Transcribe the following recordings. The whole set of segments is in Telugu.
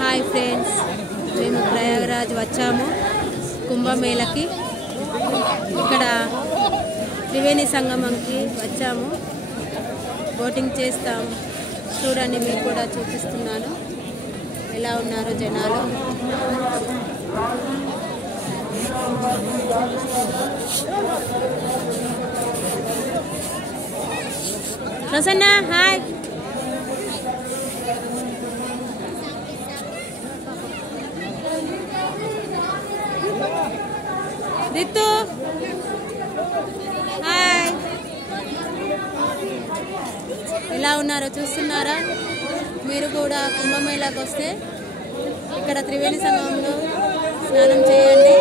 హాయ్ ఫ్రెండ్స్, మేము ప్రయాగరాజ్ వచ్చాము కుంభమేళకి. ఇక్కడ త్రివేణి సంగమంకి వచ్చాము, బోటింగ్ చేస్తాము. చూడండి, మీకు కూడా చూపిస్తున్నాను ఎలా ఉన్నారో జనాలు. ప్రసన్న హాయ్. రితు హాయ్. ఎలా ఉన్నారో చూస్తున్నారా? మీరు కూడా కుంభమేళాకి వస్తే ఇక్కడ త్రివేణి సంగమంలో స్నానం చేయండి.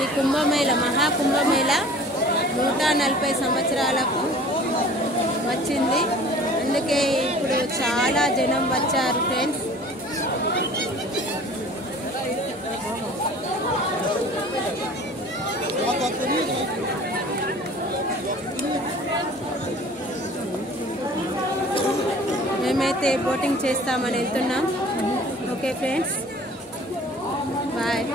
ఈ కుంభమేళ మహాకుంభమేళ 140 సంవత్సరాలకు వచ్చింది. అందుకే ఇప్పుడు చాలా జనం వచ్చారు ఫ్రెండ్స్. మేమైతే బోటింగ్ చేస్తామని వెళ్తున్నాం. Okay friends, bye.